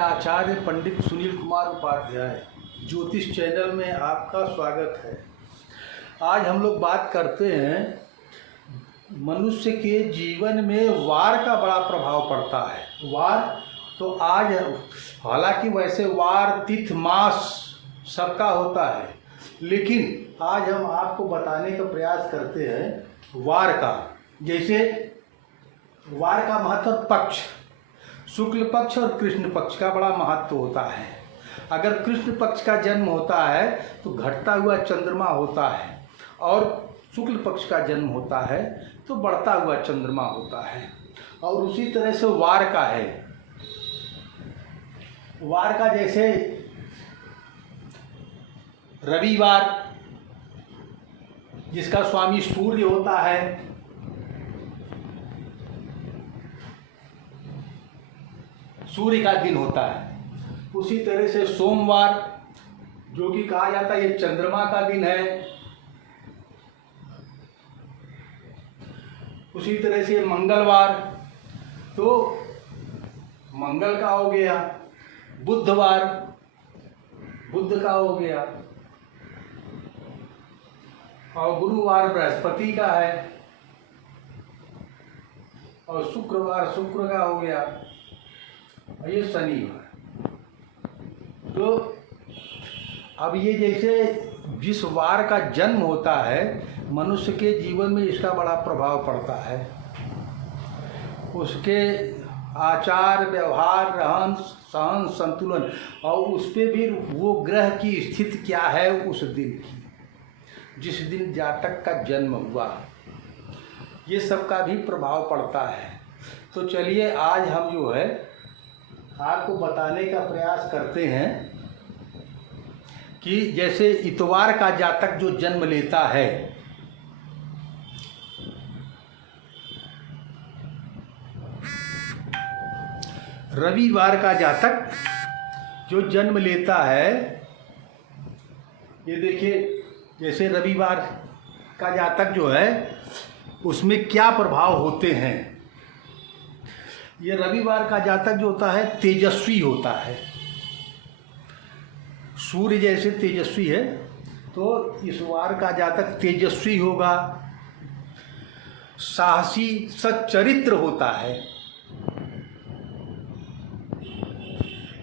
आचार्य पंडित सुनील कुमार उपाध्याय ज्योतिष चैनल में आपका स्वागत है। आज हम लोग बात करते हैं मनुष्य के जीवन में वार का बड़ा प्रभाव पड़ता है। वार तो आज हालांकि वैसे वार तिथि मास सबका होता है, लेकिन आज हम आपको बताने का प्रयास करते हैं वार का। जैसे वार का महत्व पक्ष, शुक्ल पक्ष और कृष्ण पक्ष का बड़ा महत्व होता है। अगर कृष्ण पक्ष का जन्म होता है तो घटता हुआ चंद्रमा होता है, और शुक्ल पक्ष का जन्म होता है तो बढ़ता हुआ चंद्रमा होता है। और उसी तरह से वार का है। वार का जैसे रविवार, जिसका स्वामी सूर्य होता है, सूर्य का दिन होता है। उसी तरह से सोमवार, जो कि कहा जाता है ये चंद्रमा का दिन है। उसी तरह से मंगलवार तो मंगल का हो गया, बुधवार बुध का हो गया, और गुरुवार बृहस्पति का है, और शुक्रवार शुक्र का हो गया, और ये शनिवार। तो अब ये जैसे जिस वार का जन्म होता है, मनुष्य के जीवन में इसका बड़ा प्रभाव पड़ता है। उसके आचार व्यवहार, रहन सहन, संतुलन, और उस पर भी वो ग्रह की स्थिति क्या है उस दिन की, जिस दिन जातक का जन्म हुआ, ये सब का भी प्रभाव पड़ता है। तो चलिए आज हम जो है आपको बताने का प्रयास करते हैं कि जैसे इतवार का जातक जो जन्म लेता है, रविवार का जातक जो जन्म लेता है, ये देखिए जैसे रविवार का जातक जो है उसमें क्या प्रभाव होते हैं। ये रविवार का जातक जो होता है तेजस्वी होता है। सूर्य जैसे तेजस्वी है, तो इस वार का जातक तेजस्वी होगा, साहसी सच्चरित्र होता है,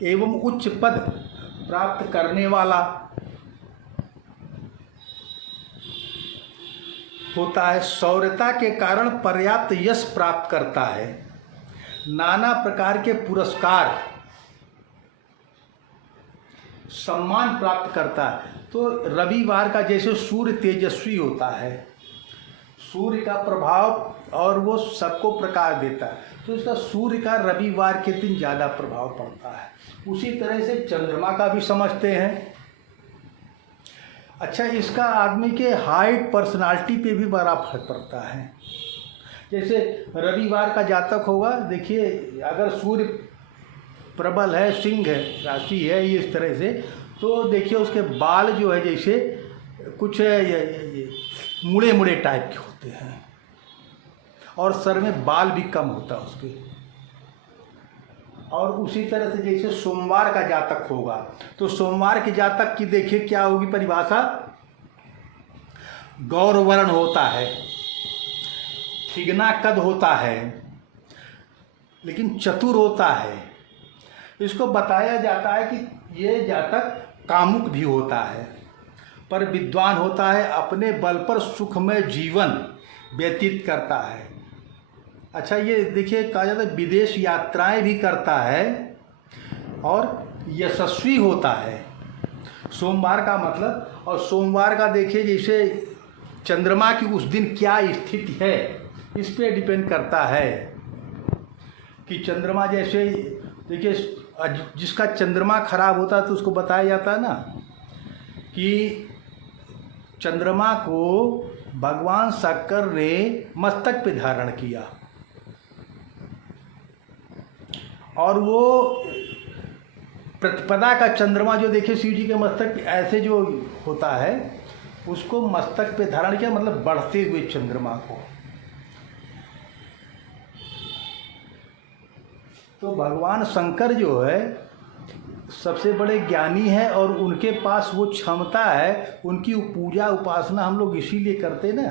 एवं उच्च पद प्राप्त करने वाला होता है। शौर्यता के कारण पर्याप्त यश प्राप्त करता है, नाना प्रकार के पुरस्कार सम्मान प्राप्त करता है। तो रविवार का जैसे सूर्य तेजस्वी होता है, सूर्य का प्रभाव और वो सबको प्रकाश देता है, तो इसका सूर्य का रविवार के दिन ज़्यादा प्रभाव पड़ता है। उसी तरह से चंद्रमा का भी समझते हैं। अच्छा, इसका आदमी के हाइट, पर्सनालिटी पे भी बड़ा फर्क पड़ता है। जैसे रविवार का जातक होगा, देखिए अगर सूर्य प्रबल है, सिंह है, राशि है, ये इस तरह से, तो देखिए उसके बाल जो है जैसे कुछ ये मुड़े मुड़े टाइप के होते हैं, और सर में बाल भी कम होता है उसके। और उसी तरह से जैसे सोमवार का जातक होगा, तो सोमवार के जातक की देखिए क्या होगी परिभाषा, गौरवर्ण होता है, ठिगना कद होता है, लेकिन चतुर होता है। इसको बताया जाता है कि ये जातक कामुक भी होता है, पर विद्वान होता है, अपने बल पर सुखमय जीवन व्यतीत करता है। अच्छा, ये देखिए कहा जाता है विदेश यात्राएं भी करता है, और यशस्वी होता है। सोमवार का मतलब, और सोमवार का देखिए जैसे चंद्रमा की उस दिन क्या स्थिति है, इस पे डिपेंड करता है कि चंद्रमा जैसे देखिए जिसका चंद्रमा खराब होता है तो उसको बताया जाता है ना कि चंद्रमा को भगवान शंकर ने मस्तक पे धारण किया, और वो प्रतिपदा का चंद्रमा जो देखिए शिव जी के मस्तक पे ऐसे जो होता है, उसको मस्तक पे धारण किया, मतलब बढ़ते हुए चंद्रमा को। तो भगवान शंकर जो है सबसे बड़े ज्ञानी हैं और उनके पास वो क्षमता है, उनकी पूजा उपासना हम लोग इसीलिए करते ना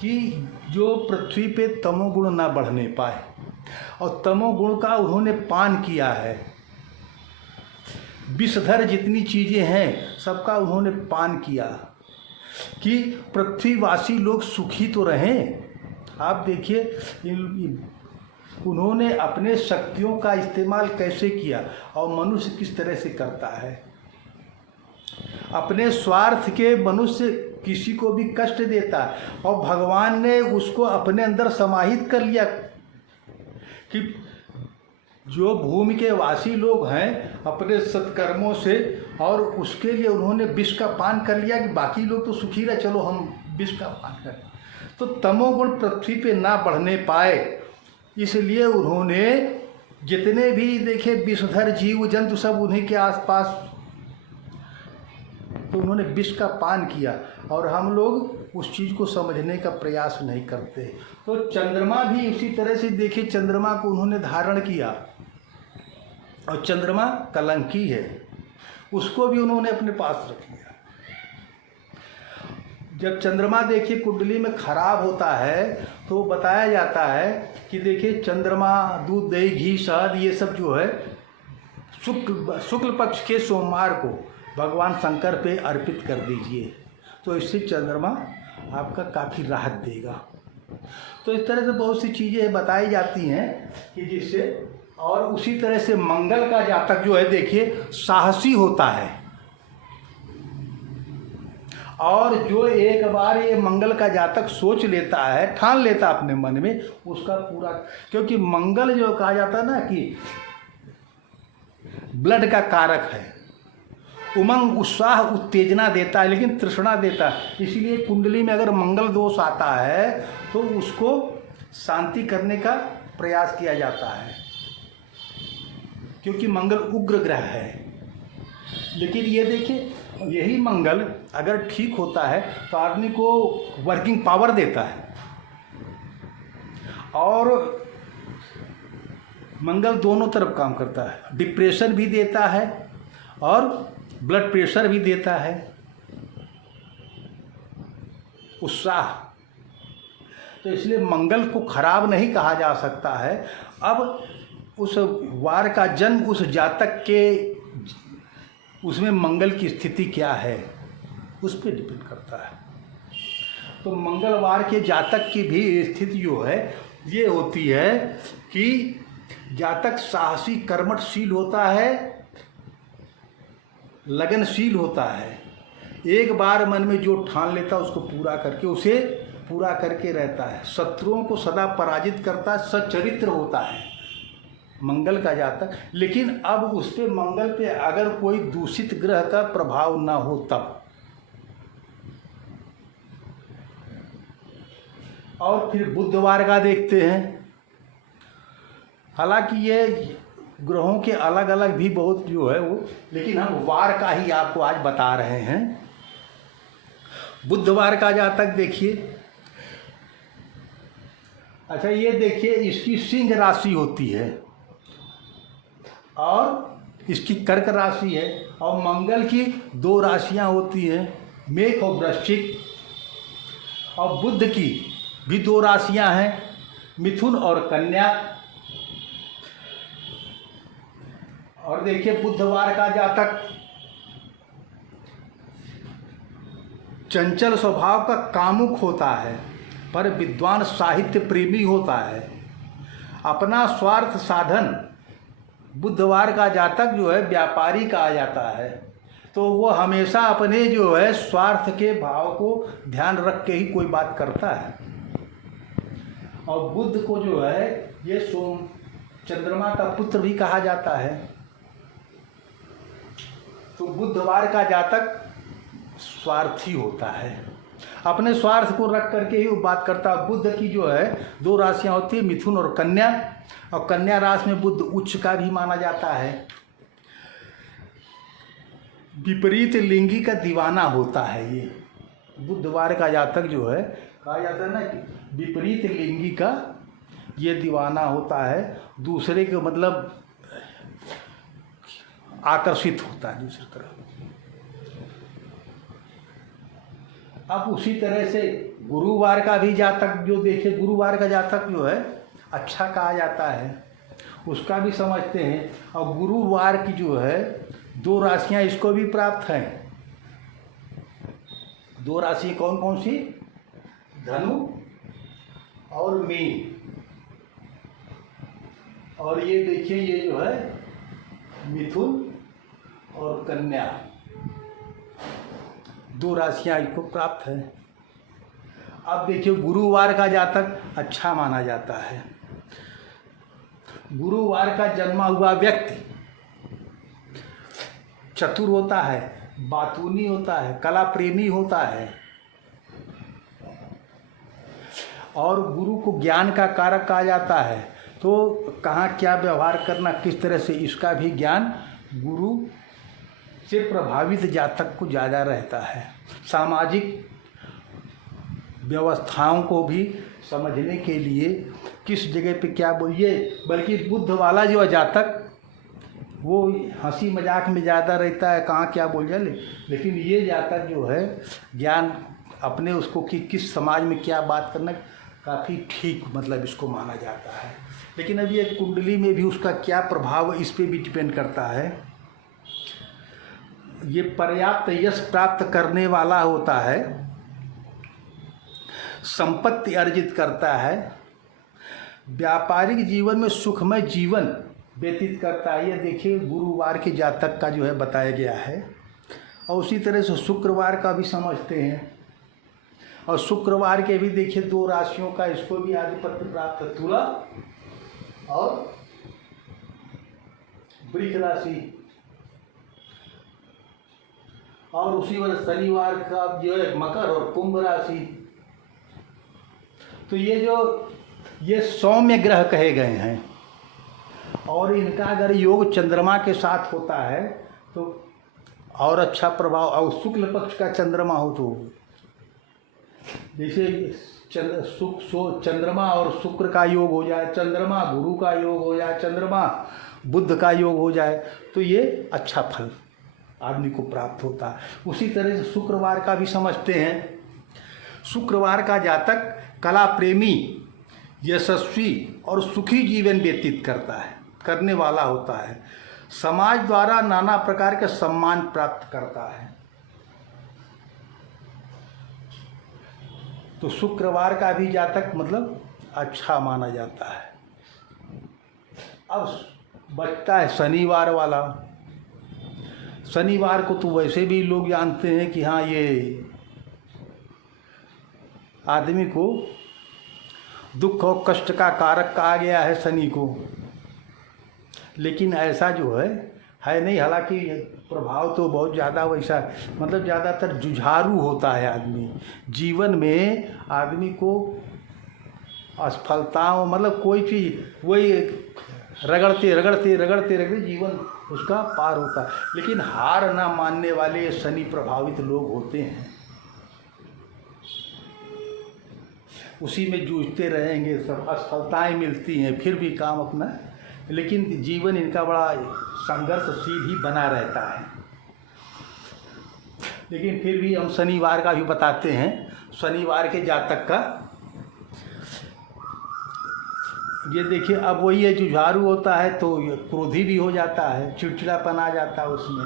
कि जो पृथ्वी पे तमोगुण ना बढ़ने पाए, और तमोगुण का उन्होंने पान किया है। विषधर जितनी चीज़ें हैं सबका उन्होंने पान किया कि पृथ्वीवासी लोग सुखी तो रहें। आप देखिए उन्होंने अपने शक्तियों का इस्तेमाल कैसे किया और मनुष्य किस तरह से करता है। अपने स्वार्थ के मनुष्य किसी को भी कष्ट देता है और भगवान ने उसको अपने अंदर समाहित कर लिया कि जो भूमि के वासी लोग हैं अपने सत्कर्मों से, और उसके लिए उन्होंने विष का पान कर लिया कि बाकी लोग तो सुखी रहे, चलो हम विष का पान करें। तो तमोगुण पृथ्वी पे ना बढ़ने पाए, इसलिए उन्होंने जितने भी देखे विषधर जीव जंतु सब उन्हीं के आसपास, तो उन्होंने विष का पान किया और हम लोग उस चीज़ को समझने का प्रयास नहीं करते। तो चंद्रमा भी उसी तरह से देखिए, चंद्रमा को उन्होंने धारण किया और चंद्रमा कलंकी है, उसको भी उन्होंने अपने पास रख लिया। जब चंद्रमा देखिए कुंडली में खराब होता है तो बताया जाता है कि देखिए चंद्रमा, दूध, दही, घी, शहद ये सब जो है शुक्ल पक्ष के सोमवार को भगवान शंकर पे अर्पित कर दीजिए, तो इससे चंद्रमा आपका काफ़ी राहत देगा। तो इस तरह से बहुत सी चीज़ें बताई जाती हैं कि जिससे, और उसी तरह से मंगल का जातक जो है देखिए साहसी होता है, और जो एक बार ये मंगल का जातक सोच लेता है, ठान लेता अपने मन में, उसका पूरा, क्योंकि मंगल जो कहा जाता है ना कि ब्लड का कारक है, उमंग, उत्साह, उत्तेजना देता है, लेकिन तृष्णा देता है। इसलिए कुंडली में अगर मंगल दोष आता है तो उसको शांति करने का प्रयास किया जाता है, क्योंकि मंगल उग्र ग्रह है। लेकिन ये देखिए यही मंगल अगर ठीक होता है तो आदमी को वर्किंग पावर देता है, और मंगल दोनों तरफ काम करता है, डिप्रेशन भी देता है और ब्लड प्रेशर भी देता है, उत्साह। तो इसलिए मंगल को खराब नहीं कहा जा सकता है। अब उस वार का जन्म उस जातक के, उसमें मंगल की स्थिति क्या है उस पर डिपेंड करता है। तो मंगलवार के जातक की भी स्थिति जो है ये होती है कि जातक साहसी, कर्मठशील होता है, लगनशील होता है, एक बार मन में जो ठान लेता है उसको पूरा करके, उसे पूरा करके रहता है, शत्रुओं को सदा पराजित करता है, सच्चरित्र होता है मंगल का जातक। लेकिन अब उस पे, मंगल पे अगर कोई दूषित ग्रह का प्रभाव ना हो तब, और फिर बुधवार का देखते हैं। हालांकि ये ग्रहों के अलग अलग भी बहुत जो है वो, लेकिन हम वार का ही आपको आज बता रहे हैं। बुधवार का जातक देखिए, अच्छा ये देखिए इसकी सिंह राशि होती है और इसकी कर्क राशि है, और मंगल की दो राशियां होती हैं, मेष और वृश्चिक, और बुध की भी दो राशियां हैं, मिथुन और कन्या। और देखिए बुधवार का जातक चंचल स्वभाव का कामुक होता है, पर विद्वान साहित्य प्रेमी होता है, अपना स्वार्थ साधन। बुधवार का जातक जो है व्यापारी कहा जाता है, तो वो हमेशा अपने जो है स्वार्थ के भाव को ध्यान रख के ही कोई बात करता है। और बुध को जो है ये चंद्रमा का पुत्र भी कहा जाता है। तो बुधवार का जातक स्वार्थी होता है, अपने स्वार्थ को रख करके ही वो बात करता है। बुध की जो है दो राशियां होती है, मिथुन और कन्या, और कन्या राशि में बुध उच्च का भी माना जाता है। विपरीत लिंगी का दीवाना होता है ये बुधवार का जातक जो है, कहा जाता है ना कि विपरीत लिंगी का ये दीवाना होता है, दूसरे के मतलब आकर्षित होता है दूसरी तरफ। अब उसी तरह से गुरुवार का भी जातक जो देखे, गुरुवार का जातक जो है अच्छा कहा जाता है, उसका भी समझते हैं। और गुरुवार की जो है 2 राशियां इसको भी प्राप्त हैं। 2 राशि कौन कौन सी? धनु और मीन। और ये देखिए, ये जो है मिथुन और कन्या, 2 राशियां इसको प्राप्त है। अब देखिए, गुरुवार का जातक अच्छा माना जाता है। गुरुवार का जन्मा हुआ व्यक्ति चतुर होता है, बातूनी होता है, कला प्रेमी होता है, और गुरु को ज्ञान का कारक कहा जाता है। तो कहाँ क्या व्यवहार करना, किस तरह से, इसका भी ज्ञान गुरु से प्रभावित जातक को ज़्यादा रहता है। सामाजिक व्यवस्थाओं को भी समझने के लिए किस जगह पे क्या बोलिए, बल्कि बुद्ध वाला जो जातक वो हंसी मजाक में ज़्यादा रहता है, कहाँ क्या बोल जाए। लेकिन ये जातक जो है ज्ञान अपने उसको कि किस समाज में क्या बात करना, काफ़ी ठीक मतलब इसको माना जाता है। लेकिन अब ये कुंडली में भी उसका क्या प्रभाव, इस पे भी डिपेंड करता है। ये पर्याप्त यश प्राप्त करने वाला होता है, संपत्ति अर्जित करता है, व्यापारिक जीवन में सुखमय जीवन व्यतीत करता है। ये देखिए गुरुवार के जातक का जो है बताया गया है। और उसी तरह से शुक्रवार का भी समझते हैं। और शुक्रवार के भी देखिए 2 राशियों का इसको भी आधिपत्य प्राप्त है, तुला और वृष राशि। और उसी वजह शनिवार का जो है मकर और कुंभ राशि। तो ये सौम्य ग्रह कहे गए हैं। और इनका अगर योग चंद्रमा के साथ होता है तो और अच्छा प्रभाव। और शुक्ल पक्ष का चंद्रमा हो तो जैसे चंद्रमा और शुक्र का योग हो जाए, चंद्रमा गुरु का योग हो जाए, चंद्रमा बुध का योग हो जाए, तो ये अच्छा फल आदमी को प्राप्त होता है। उसी तरह से शुक्रवार का भी समझते हैं। शुक्रवार का जातक कला प्रेमी, यशस्वी और सुखी जीवन व्यतीत करने वाला होता है। समाज द्वारा नाना प्रकार के सम्मान प्राप्त करता है। तो शुक्रवार का भी जातक मतलब अच्छा माना जाता है। अब बचता है शनिवार वाला। शनिवार को तो वैसे भी लोग जानते हैं कि हाँ, ये आदमी को दुख और कष्ट का कारक कहा गया है शनि को। लेकिन ऐसा जो है नहीं। हालांकि प्रभाव तो बहुत ज़्यादा वैसा मतलब ज़्यादातर जुझारू होता है आदमी। जीवन में आदमी को असफलताओं मतलब कोई चीज़ वही रगड़ते जीवन उसका पार होता है। लेकिन हार ना मानने वाले शनि प्रभावित लोग होते हैं, उसी में जूझते रहेंगे, सब असफलताएं मिलती हैं, फिर भी काम अपना, लेकिन जीवन इनका बड़ा संघर्षशील ही बना रहता है। लेकिन फिर भी हम शनिवार का भी बताते हैं। शनिवार के जातक का ये देखिए, अब वही है जुझारू होता है तो क्रोधी भी हो जाता है, चिड़चिड़ापन आ जाता है उसमें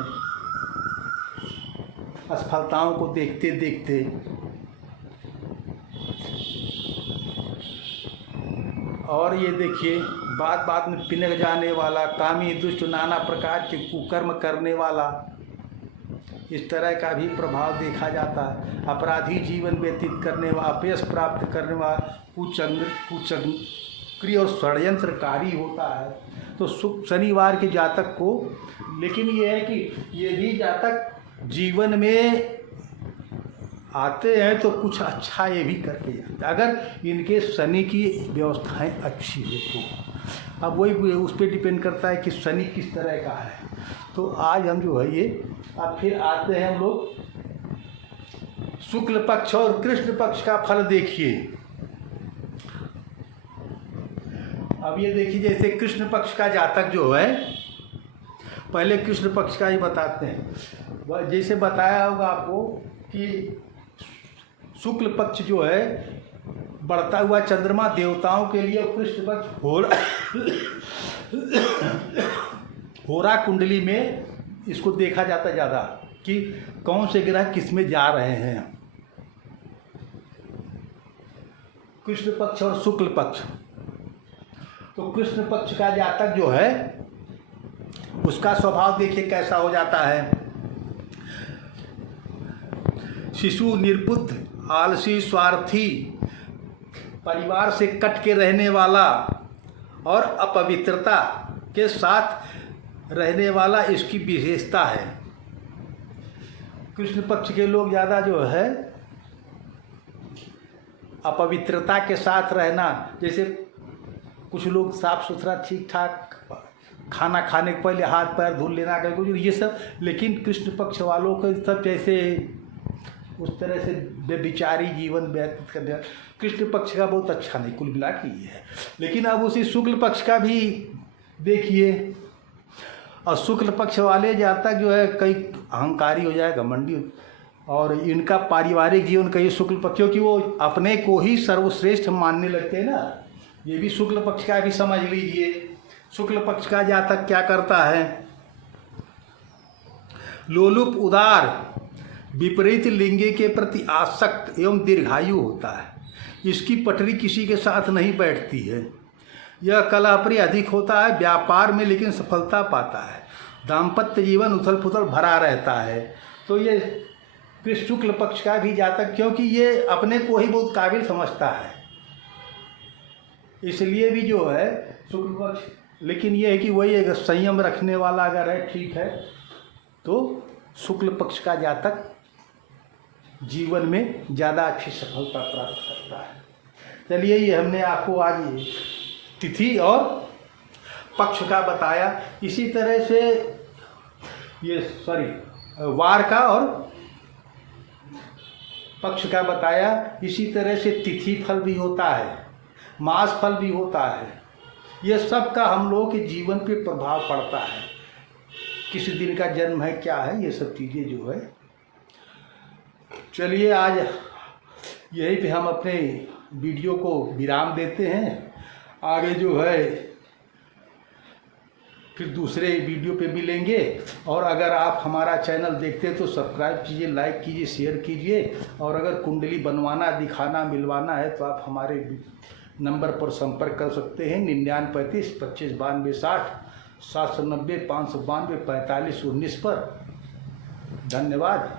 असफलताओं को देखते देखते। और ये देखिए बात बात में पिनक जाने वाला, कामी दुष्ट नाना प्रकार के कुकर्म करने वाला, इस तरह का भी प्रभाव देखा जाता है। अपराधी जीवन व्यतीत करने वाला, अपयश प्राप्त करने वाला, कुचक्री और षड्यंत्रकारी होता है। तो शनिवार के जातक को, लेकिन ये है कि ये भी जातक जीवन में आते हैं तो कुछ अच्छा ये भी करके जाते हैं, अगर इनके शनि की व्यवस्थाएं अच्छी हो तो। अब वही उस पर डिपेंड करता है कि शनि किस तरह का है। तो आज हम जो है ये अब फिर आते हैं हम लोग शुक्ल पक्ष और कृष्ण पक्ष का फल देखिए। अब ये देखिए, जैसे कृष्ण पक्ष का जातक जो है पहले कृष्ण पक्ष का ही बताते हैं। वह जैसे बताया होगा आपको कि शुक्ल पक्ष जो है बढ़ता हुआ चंद्रमा देवताओं के लिए, कृष्ण पक्ष होरा कुंडली में इसको देखा जाता ज़्यादा कि कौन से ग्रह किस में जा रहे हैं। कृष्ण पक्ष और शुक्ल पक्ष। तो कृष्ण पक्ष का जातक जो है उसका स्वभाव देखिए कैसा हो जाता है। शिशु, निर्बुद्ध, आलसी, स्वार्थी, परिवार से कट के रहने वाला और अपवित्रता के साथ रहने वाला इसकी विशेषता है। कृष्ण पक्ष के लोग ज़्यादा जो है अपवित्रता के साथ रहना, जैसे कुछ लोग साफ सुथरा ठीक ठाक खाना खाने के पहले हाथ पैर धुल लेना कुछ ये सब, लेकिन कृष्ण पक्ष वालों को सब जैसे उस तरह से बेविचारी जीवन व्यतीत करने, कृष्ण पक्ष का बहुत अच्छा नहीं, कुल मिला के ये है। लेकिन अब उसी शुक्ल पक्ष का भी देखिए, और शुक्ल पक्ष वाले जातक जो है कई अहंकारी हो जाए, घमंडी, और इनका पारिवारिक जीवन कई शुक्ल पक्ष, क्योंकि वो अपने को ही सर्वश्रेष्ठ मानने लगते हैं ना। ये भी शुक्ल पक्ष का भी समझ लीजिए। शुक्ल पक्ष का जातक क्या करता है, लोलुप, उदार, विपरीत लिंगे के प्रति आसक्त एवं दीर्घायु होता है। इसकी पटरी किसी के साथ नहीं बैठती है। यह कलहप्रिय अधिक होता है व्यापार में, लेकिन सफलता पाता है। दाम्पत्य जीवन उथल पुथल भरा रहता है। तो ये कृष्ण शुक्ल पक्ष का भी जातक, क्योंकि ये अपने को ही बहुत काबिल समझता है, इसलिए भी जो है शुक्ल पक्ष। लेकिन ये है कि वही अगर संयम रखने वाला अगर है, ठीक है, तो शुक्ल पक्ष का जातक जीवन में ज़्यादा अच्छी सफलता प्राप्त करता है। चलिए, ये हमने आपको आज तिथि और पक्ष का बताया। इसी तरह से ये वार का और पक्ष का बताया। इसी तरह से तिथि फल भी होता है, मास फल भी होता है। ये सब का हम लोगों के जीवन पे प्रभाव पड़ता है। किस दिन का जन्म है, क्या है, ये सब चीज़ें जो है। चलिए, आज यहीं पे हम अपने वीडियो को विराम देते हैं। आगे जो है फिर दूसरे वीडियो पे मिलेंगे। और अगर आप हमारा चैनल देखते हैं तो सब्सक्राइब कीजिए, लाइक कीजिए, शेयर कीजिए। और अगर कुंडली बनवाना, दिखाना, मिलवाना है तो आप हमारे नंबर पर संपर्क कर सकते हैं। 9935 25 92 60 790 592 45 19 पर। धन्यवाद।